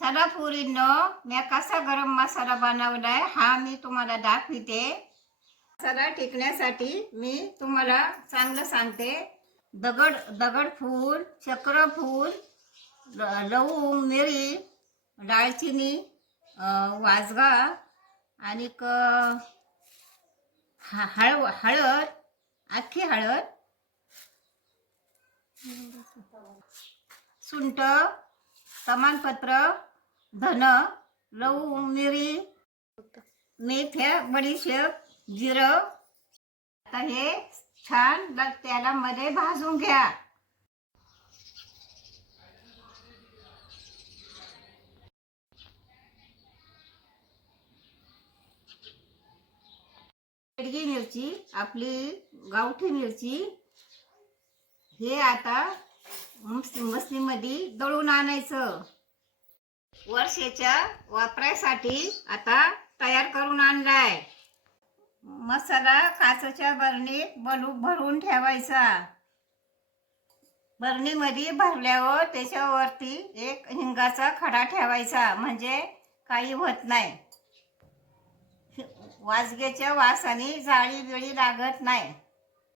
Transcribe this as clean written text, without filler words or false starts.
चला पोरींनो, मी कसा गरम मसाला बनवलाय हा मी तुम्हाला दाखवते। मसाला टिकण्यासाठी मी तुम्हाला चांगलं सांगते। दगडफूल, चक्रफूल, लवंग, मिरी, दालचिनी, वाजगा आणि हळद, अख्खी हळद, सुंठ, तमालपत्र, धन, लवंग, मिरी, मेथ्या, बडीशेप, जिरं। आता हे छान तेलामध्ये भाजून घ्या। बेडगी मिरची, आपली गावठी मिरची, हे आता मशीनमध्ये दळून आणायचं। वर्षाच्या वापरासाठी आता तयार करून आणलाय। मसाला काचेच्या बरणीत भरून ठेवायचा। बरणीमध्ये भरल्यावर त्याच्यावरती एक हिंगाचा खडा ठेवायचा, म्हणजे काही होत नाही। वाजग्याच्या वासाने जाळी बिळी लागत नाही।